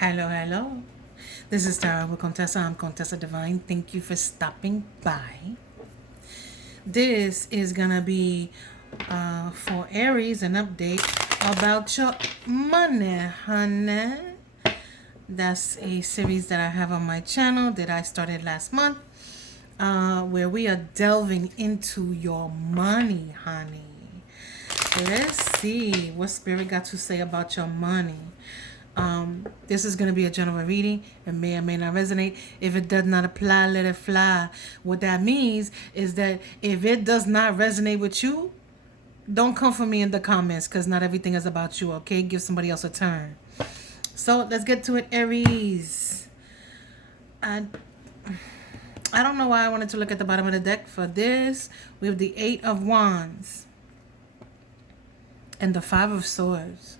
Hello, hello. This is Tara with Contessa. I'm Contessa Divine. Thank you for stopping by. This is gonna be for Aries an update about your money, honey. That's a series that I have on my channel that I started last month, where we are delving into your money, honey. Let's see what Spirit got to say about your money. This is going to be a general reading. It may or may not resonate. If it does not apply, let it fly. What that means is that if it does not resonate with you, don't come for me in the comments because not everything is about you, okay? Give somebody else a turn. So let's get to it, Aries. I, I don't know why I wanted to look at the bottom of the deck for this. We have the Eight of Wands and the Five of Swords.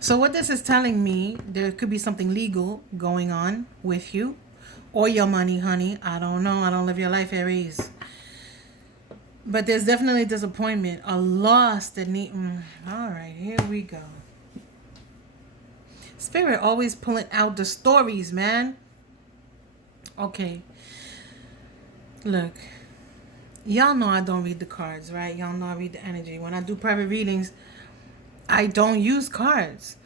So what this is telling me, there could be something legal going on with you or your money, honey. I don't know. I don't live your life, Aries. But there's definitely disappointment, a loss that need... All right, here we go. Spirit always pulling out the stories, man. Okay. Look. Y'all know I don't read the cards, right? Y'all know I read the energy. When I do private readings, I don't use cards.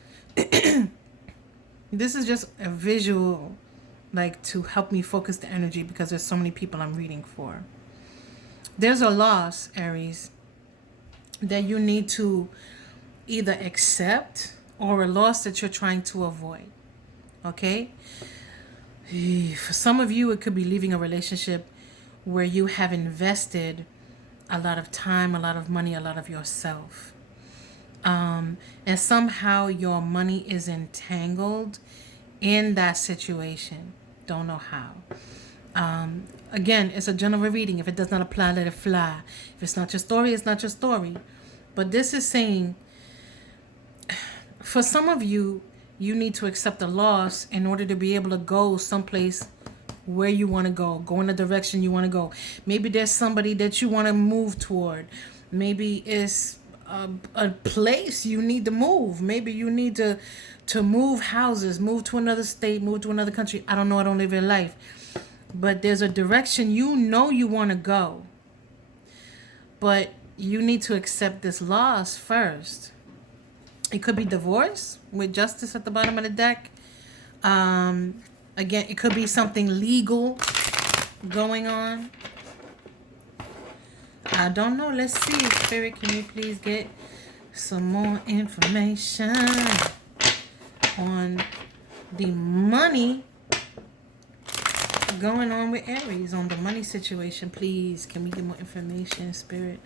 This is just a visual, like, to help me focus the energy because there's so many people I'm reading for. There's a loss, Aries, that you need to either accept or a loss that you're trying to avoid. Okay? For some of you, it could be leaving a relationship where you have invested a lot of time, a lot of money, a lot of yourself. And somehow your money is entangled in that situation. Don't know how. Again, it's a general reading. If it does not apply, let it fly. If it's not your story, it's not your story. But this is saying, for some of you, you need to accept the loss in order to be able to go someplace where you want to go in the direction you want to go. Maybe there's somebody that you want to move toward. Maybe it's a place you need to move. Maybe you need to move houses, move to another state, move to another country. I don't know. I don't live your life. But there's a direction you know you want to go. But you need to accept this loss first. It could be divorce with justice at the bottom of the deck. Again, it could be something legal going on. I don't know. Let's see. Spirit, can you please get some more information on the money going on with Aries, on the money situation? Please, can we get more information, Spirit?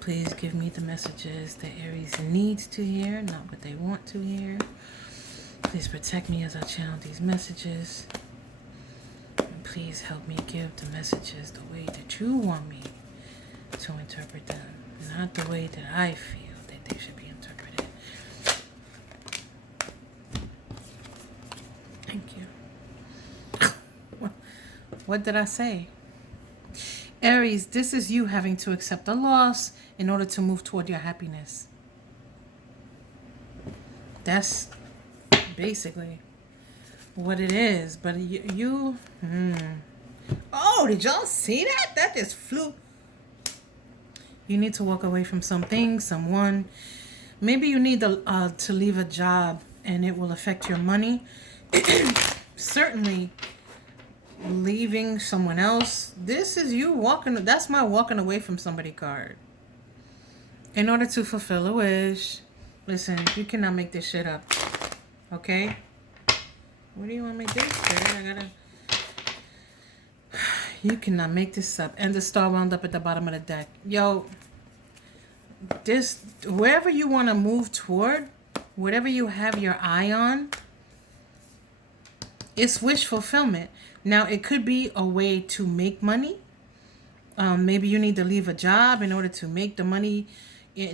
Please give me the messages that Aries needs to hear, not what they want to hear. Please protect me as I channel these messages. And please help me give the messages the way that you want me to interpret them, not the way that I feel that they should be interpreted. Thank you. What did I say? Aries, this is you having to accept a loss in order to move toward your happiness. That's basically what it is. But Oh, did y'all see that? That just flew. You need to walk away from something, someone. Maybe you need to leave a job and it will affect your money. Certainly leaving someone else. This is you walking. That's my walking away from somebody card. In order to fulfill a wish. Listen, you cannot make this shit up. Okay? What do you want me to do, Spirit? You cannot make this up. And the star wound up at the bottom of the deck. Yo, this, wherever you want to move toward, whatever you have your eye on, it's wish fulfillment. Now, it could be a way to make money. Maybe you need to leave a job in order to make the money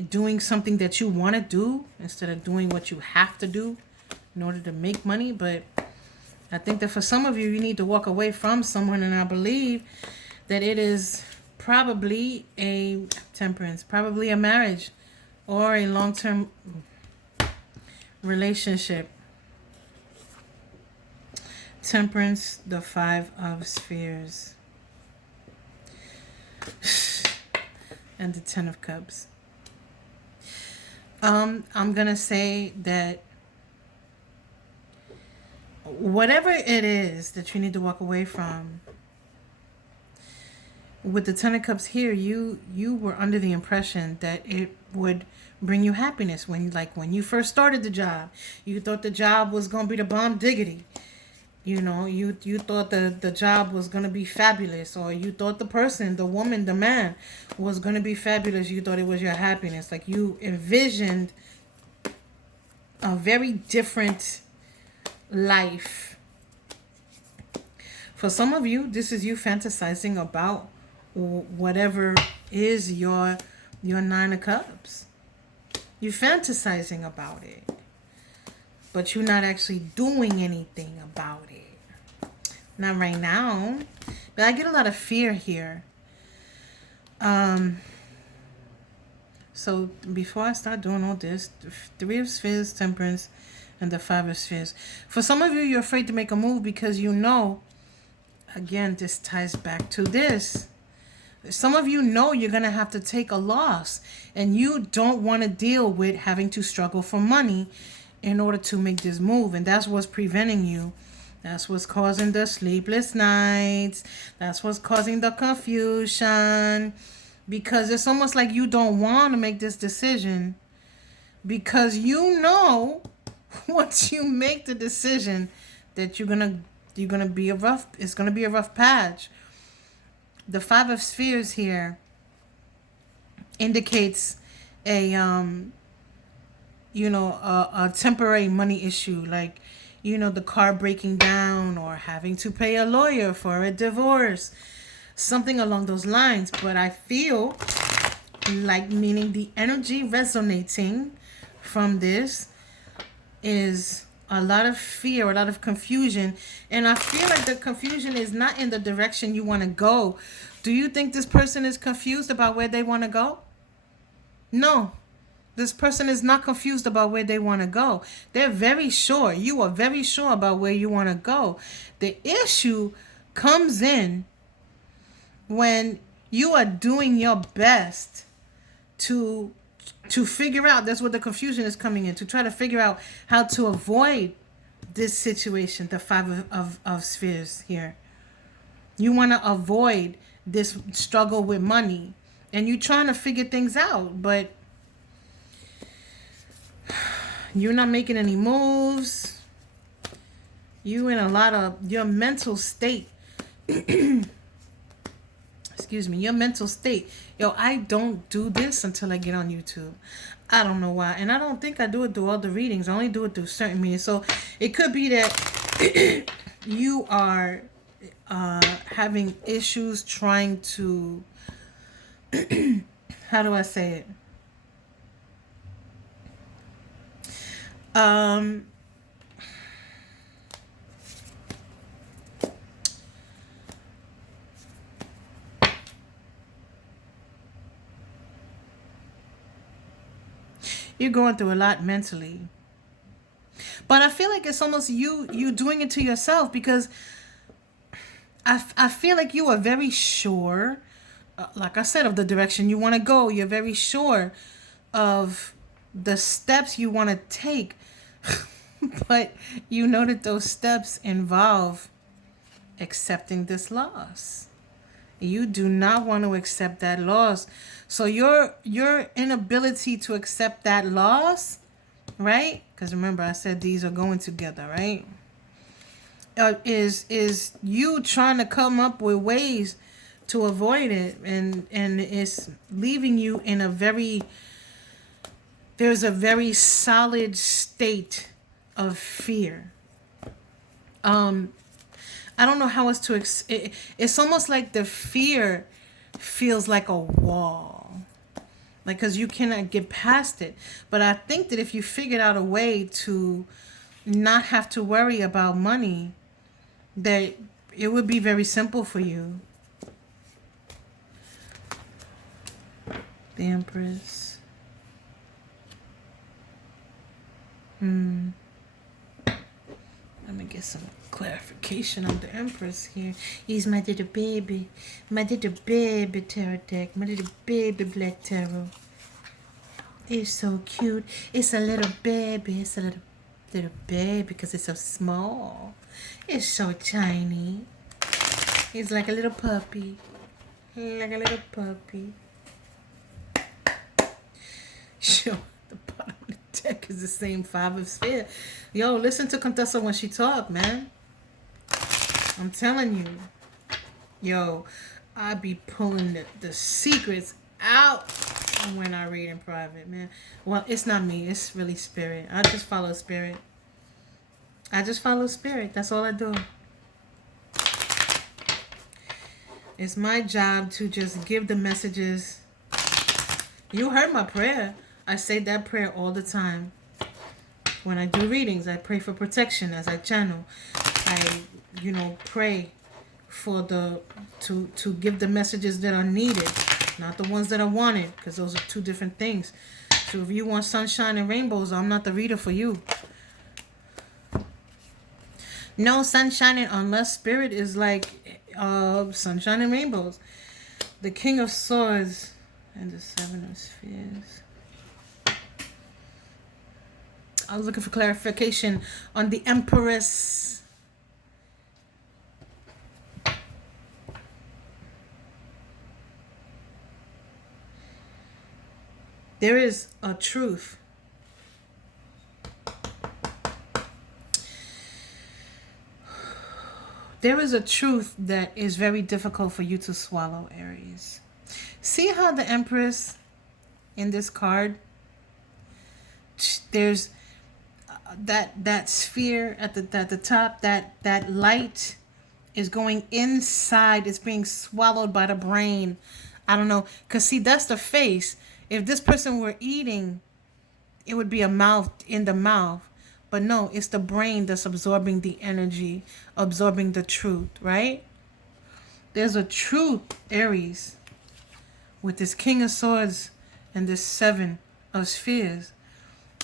doing something that you want to do instead of doing what you have to do in order to make money. But I think that for some of you, you need to walk away from someone, and I believe that it is probably a temperance, probably a marriage or a long-term relationship. Temperance, the Five of Spheres, and the Ten of Cups. I'm gonna say that whatever it is that you need to walk away from, with the Ten of Cups here, you were under the impression that it would bring you happiness when you first started the job. You thought the job was gonna be the bomb diggity. You know, you thought the job was gonna be fabulous, or you thought the person, the woman, the man was gonna be fabulous. You thought it was your happiness. Like you envisioned a very different life. For some of you, this is you fantasizing about whatever is your Nine of Cups. You're fantasizing about it, but you're not actually doing anything about it. Not right now. But I get a lot of fear here. So before I start doing all this, Three of Spheres, Temperance, and the Five of Spheres. For some of you, you're afraid to make a move because you know, again, this ties back to this. Some of you know you're going to have to take a loss, and you don't want to deal with having to struggle for money in order to make this move. And that's what's preventing you. That's what's causing the sleepless nights. That's what's causing the confusion. Because it's almost like you don't want to make this decision. Because you know, once you make the decision, that it's gonna be a rough patch. The Five of Spheres here indicates a temporary money issue, like the car breaking down or having to pay a lawyer for a divorce, something along those lines. But I feel like, meaning the energy resonating from this is a lot of fear, a lot of confusion. And I feel like the confusion is not in the direction you want to go. Do you think this person is confused about where they want to go? No. This person is not confused about where they want to go. They're very sure. You are very sure about where you want to go. The issue comes in when you are doing your best to figure out. That's what the confusion is coming in, to try to figure out how to avoid this situation. The Five of Spheres here. You want to avoid this struggle with money, and you're trying to figure things out, but you're not making any moves. You in a lot of your mental state. Excuse me, your mental state. Yo, I don't do this until I get on YouTube. I don't know why. And I don't think I do it through all the readings. I only do it through certain meetings. So it could be that you are having issues trying to, how do I say it? You're going through a lot mentally. But I feel like it's almost you doing it to yourself, because I feel like you are very sure, like I said, of the direction you want to go. You're very sure of the steps you want to take. But you know that those steps involve accepting this loss. You do not want to accept that loss. So your inability to accept that loss, right? Because remember, I said these are going together, right? Is you trying to come up with ways to avoid it, and it's leaving you in there's a very solid state of fear. I don't know how else to it's almost like the fear feels like a wall, like, because you cannot get past it. But I think that if you figured out a way to not have to worry about money, that it would be very simple for you. The Empress. Let me get some clarification on the Empress here. He's my little baby. My little baby tarot deck. My little baby black tarot. It's so cute. It's a little baby. It's a little baby because it's so small. It's so tiny. He's like a little puppy. Like a little puppy. Sure, the bottom of the deck is the same Five of Spades. Yo, listen to Contessa when she talk, man. I'm telling you. Yo, I be pulling the secrets out when I read in private, man. Well, it's not me. It's really spirit. I just follow spirit. I just follow spirit. That's all I do. It's my job to just give the messages. You heard my prayer. I say that prayer all the time. When I do readings, I pray for protection as I channel. I, pray for to give the messages that are needed, not the ones that are wanted, because those are two different things. So if you want sunshine and rainbows, I'm not the reader for you. No sunshine unless spirit is like sunshine and rainbows. The King of Swords and the Seven of Spheres. I was looking for clarification on the Empress. There is a truth. There is a truth that is very difficult for you to swallow, Aries. See how the Empress in this card, there's that sphere at the top, that light is going inside. It's being swallowed by the brain. I don't know, because see, that's the face. If this person were eating, it would be a mouth in the mouth. But no, it's the brain that's absorbing the energy, absorbing the truth, right? There's a truth, Aries, with this King of Swords and this Seven of Spheres,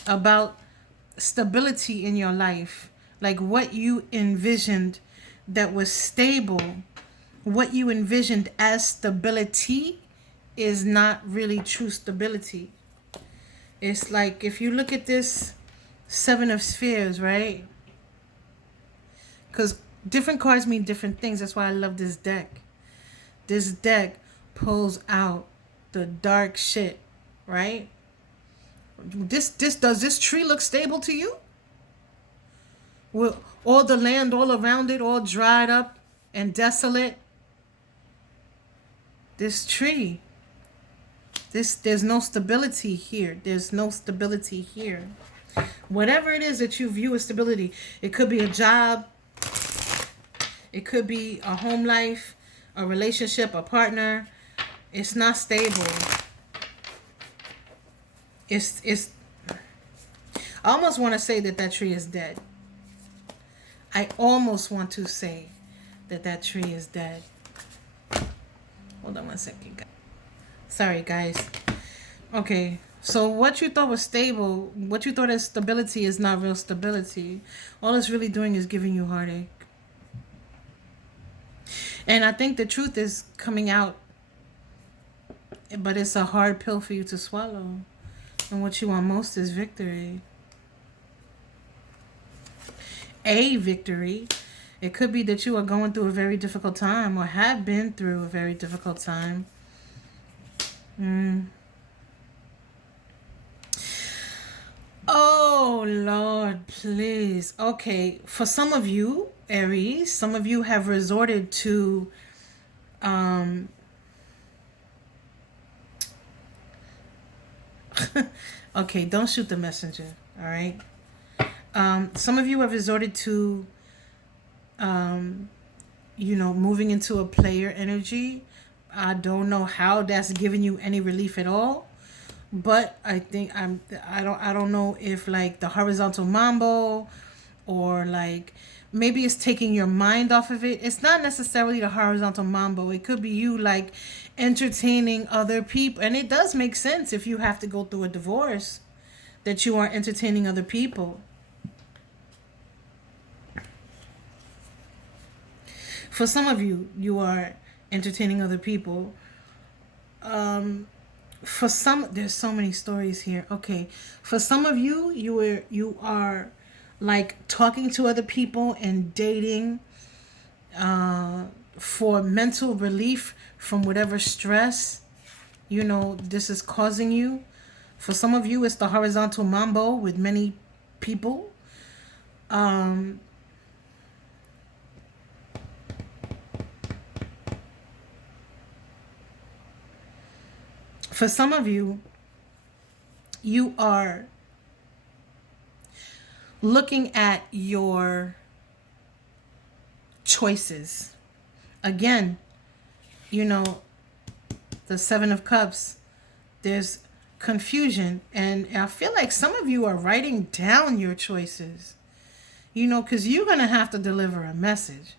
about stability in your life. Like what you envisioned that was stable, what you envisioned as stability is not really true stability. It's like, if you look at this Seven of Spheres, right? Because different cards mean different things. That's why I love this deck. This deck pulls out the dark shit, right? Does this tree look stable to you? With all the land all around it, all dried up and desolate. This tree, there's no stability here. There's no stability here. Whatever it is that you view as stability, it could be a job, it could be a home life, a relationship, a partner. It's not stable. It's I almost want to say that tree is dead. I almost want to say that tree is dead. Hold on one second, guys. Sorry, guys. Okay, so what you thought was stable, what you thought as stability is not real stability. All it's really doing is giving you heartache. And I think the truth is coming out, but it's a hard pill for you to swallow. And what you want most is victory. A victory. It could be that you are going through a very difficult time or have been through a very difficult time. Oh, Lord, please. Okay, for some of you, Aries, some of you have resorted to okay, don't shoot the messenger, all right? Some of you have resorted to moving into a player energy. I don't know how that's giving you any relief at all, but I think I don't know if like the horizontal mambo, or like maybe it's taking your mind off of it. It's not necessarily the horizontal mambo. It could be you like entertaining other people, and it does make sense if you have to go through a divorce that you are entertaining other people. For some of you, you are entertaining other people. For some, there's so many stories here. Okay, for some of you, you are like talking to other people and dating for mental relief from whatever stress this is causing you. For some of you, it's the horizontal mambo with many people. For some of you, you are looking at your choices. Again, the Seven of Cups, there's confusion. And I feel like some of you are writing down your choices, because you're going to have to deliver a message,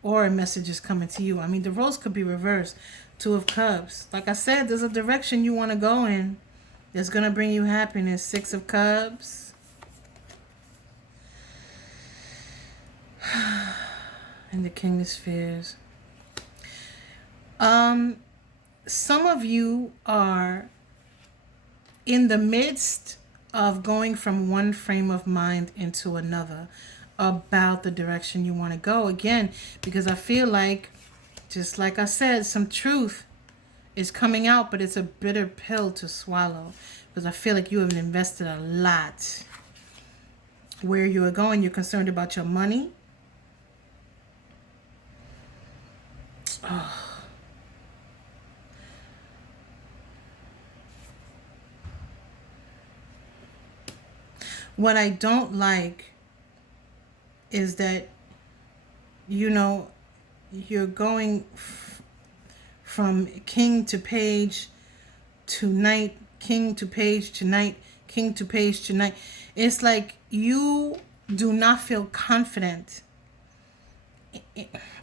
or a message is coming to you. I mean, the roles could be reversed. Two of Cups. Like I said, there's a direction you want to go in that's going to bring you happiness. Six of Cups. And the King of Spheres. Some of you are in the midst of going from one frame of mind into another about the direction you want to go. Again, because I feel like, just like I said, some truth is coming out, but it's a bitter pill to swallow. Because I feel like you have invested a lot. Where you are going, you're concerned about your money. Oh. What I don't like is that, you're going from king to page to knight, king to page to knight, king to page to knight. It's like you do not feel confident.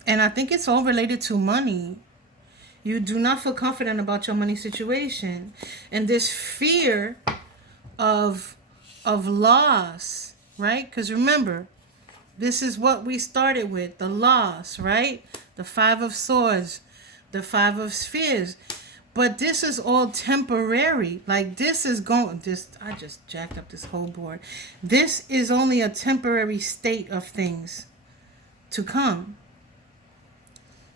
And I think it's all related to money. You do not feel confident about your money situation. And this fear of loss, right? Because remember, this is what we started with, the loss, right? The Five of Swords, the Five of Spheres. But this is all temporary. Like this is going, I just jacked up this whole board. This is only a temporary state of things to come.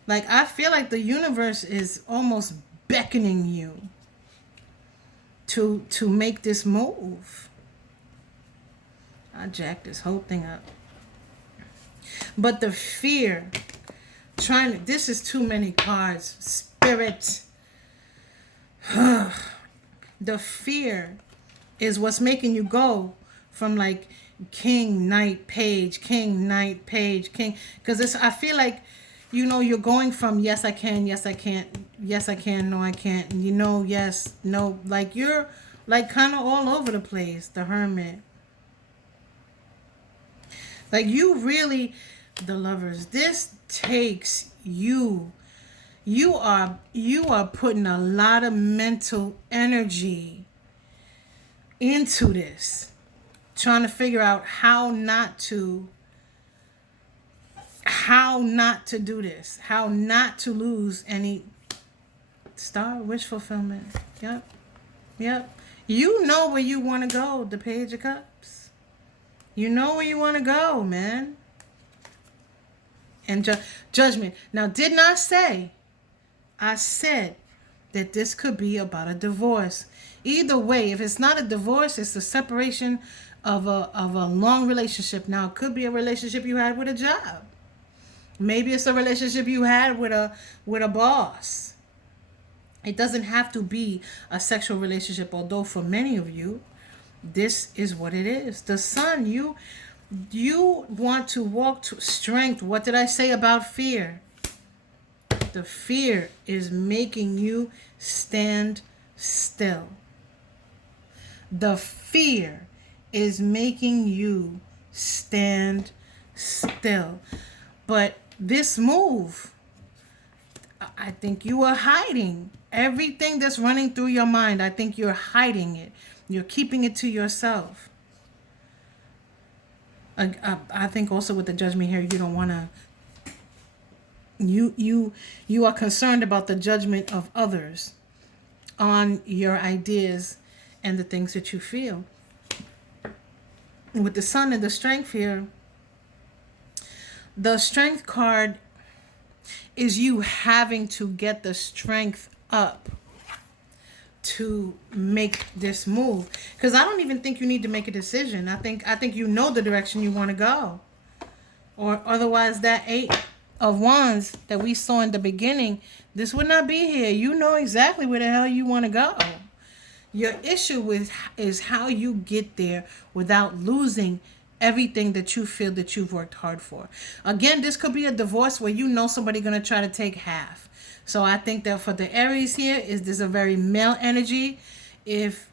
Like I feel like the universe is almost beckoning you to make this move. I jacked this whole thing up. But the fear, this is too many cards. Spirit. The fear is what's making you go from like king, knight, page, king, knight, page, king. Because I feel like, you're going from yes, I can, yes, I can't, yes, I can, no, I can't. Yes, no. Like you're like kind of all over the place, the Hermit. Like you really, the Lovers, this takes you. You are putting a lot of mental energy into this. Trying to figure out how not to do this. How not to lose any star wish fulfillment. Yep. You know where you want to go, the Page of Cups. You know where you want to go, man. And judgment. Now, did not say, I said that this could be about a divorce. Either way, if it's not a divorce, it's the separation of a long relationship. Now, it could be a relationship you had with a job. Maybe it's a relationship you had with a boss. It doesn't have to be a sexual relationship, although for many of you, this is what it is. The Sun, you want to walk to strength. What did I say about fear? The fear is making you stand still. The fear is making you stand still. But this move, I think you are hiding everything that's running through your mind. I think you're hiding it. You're keeping it to yourself. I think also with the Judgment here, you don't want to You are concerned about the judgment of others on your ideas and the things that you feel. With the sun and the strength here, the strength card is you having to get the strength up to make this move, because I don't even think you need to make a decision. I think you know the direction you want to go, or otherwise that 8 of Wands that we saw in the beginning, this would not be here. You know exactly where the hell you want to go. Your issue is how you get there without losing everything that you feel that you've worked hard for. Again, this could be a divorce where you know somebody going to try to take half. So I think that for the Aries here, is this a very male energy. If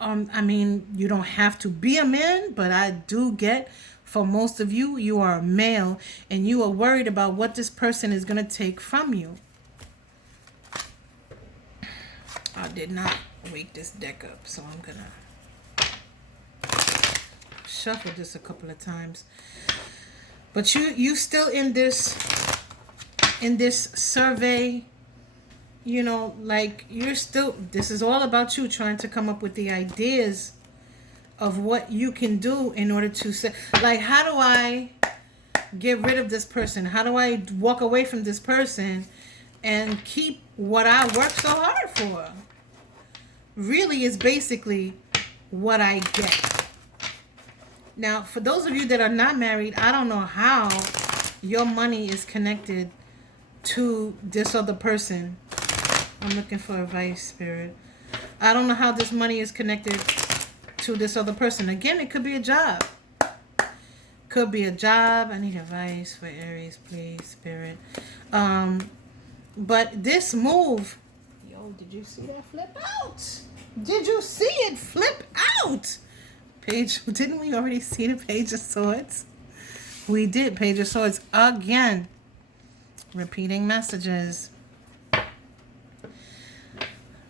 I mean, you don't have to be a man, but I do get, for most of you, you are a male and you are worried about what this person is going to take from you. I did not wake this deck up, so I'm going to shuffle this a couple of times. But you still in this survey, you know, like you're still, this is all about you trying to come up with the ideas of what you can do in order to say, like, how do I get rid of this person? How do I walk away from this person and keep what I worked so hard for? Really is basically what I get. Now, for those of you that are not married, I don't know how your money is connected to this other person. I'm looking for advice, Spirit. I don't know how this money is connected to this other person. Again, it could be a job. Could be a job. I need advice for Aries, please, Spirit. But this move, yo, did you see that flip out? Did you see it flip out? Page, didn't we already see the Page of Swords? We did, Page of Swords again. Repeating messages.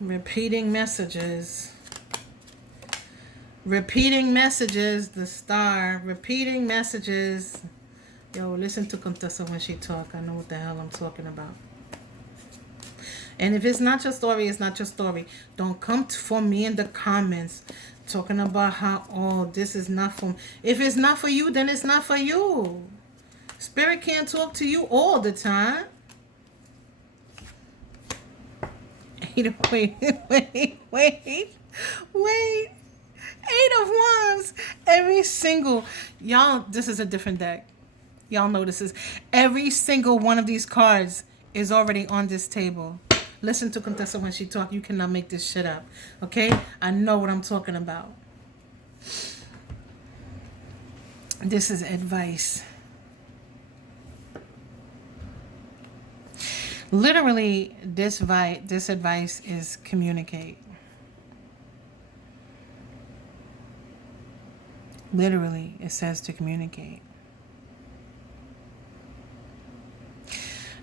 Repeating messages. Repeating messages, the star. Repeating messages. Yo, listen to Contessa when she talk. I know what the hell I'm talking about. And if it's not your story, it's not your story. Don't come for me in the comments talking about how, oh, this is not for me. If it's not for you, then it's not for you. Spirit can't talk to you all the time. Wait. 8 of Wands. Every single, y'all, this is a different deck. Y'all know this is, every single one of these cards is already on this table. Listen to Contessa when she talk. You cannot make this shit up. Okay? I know what I'm talking about. This is advice. Literally, this advice is communicate. Literally, it says to communicate.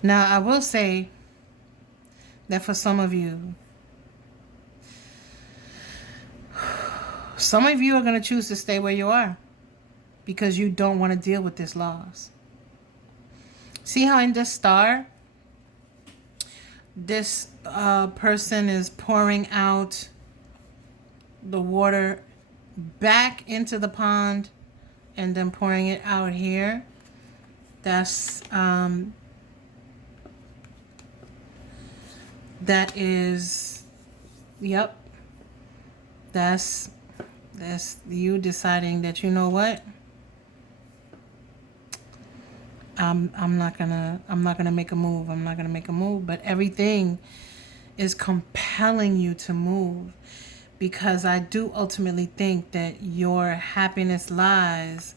Now, I will say that for some of you are going to choose to stay where you are because you don't want to deal with this loss. See how in this star, this person is pouring out the water back into the pond and then pouring it out here. That's that is, yep, that's you deciding that, you know what, I'm not gonna make a move. I'm not gonna make a move. But everything is compelling you to move, because I do ultimately think that your happiness lies.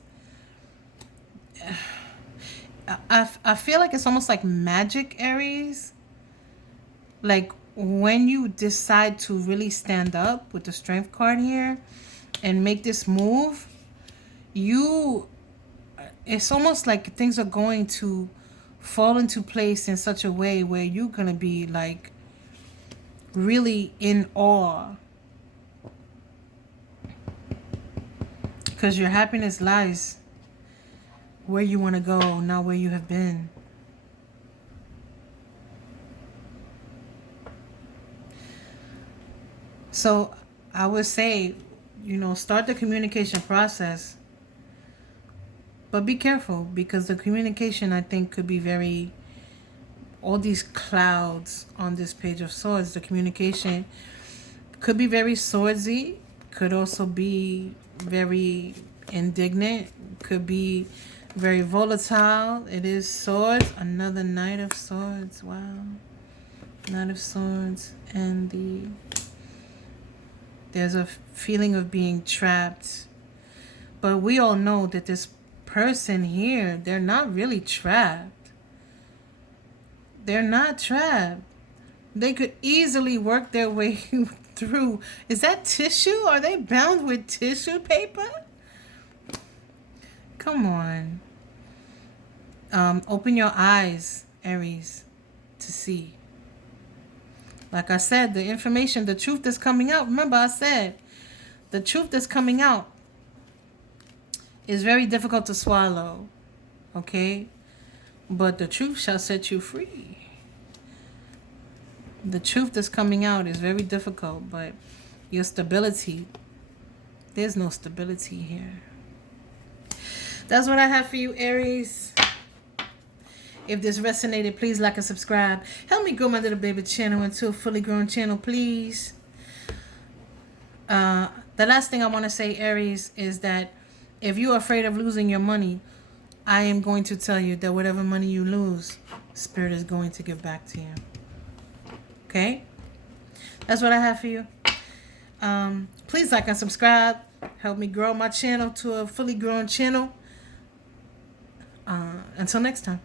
I feel like it's almost like magic, Aries. Like when you decide to really stand up with the Strength card here and make this move, it's almost like things are going to fall into place in such a way where you're going to be like really in awe. Because your happiness lies where you want to go, not where you have been. So I would say, start the communication process. But be careful, because the communication, I think, could be very, all these clouds on this Page of Swords, the communication could be very swordsy, could also be very indignant, could be very volatile. It is swords, another Knight of Swords. Wow. Knight of Swords, and there's a feeling of being trapped. But we all know that this person here, they're not really trapped. They're not trapped. They could easily work their way through. Is that tissue? Are they bound with tissue paper? Come on. Open your eyes, Aries, to see. Like I said, the information, the truth that's coming out. Remember I said, the truth that's coming out is very difficult to swallow. Okay? But the truth shall set you free. The truth that's coming out is very difficult, but your stability, there's no stability here. That's what I have for you, Aries. If this resonated, please like and subscribe. Help me grow my little baby channel into a fully grown channel, please. The last thing I want to say, Aries, is that if you're afraid of losing your money, I am going to tell you that whatever money you lose, Spirit is going to give back to you. Okay? That's what I have for you. Please like and subscribe. Help me grow my channel to a fully grown channel. Until next time.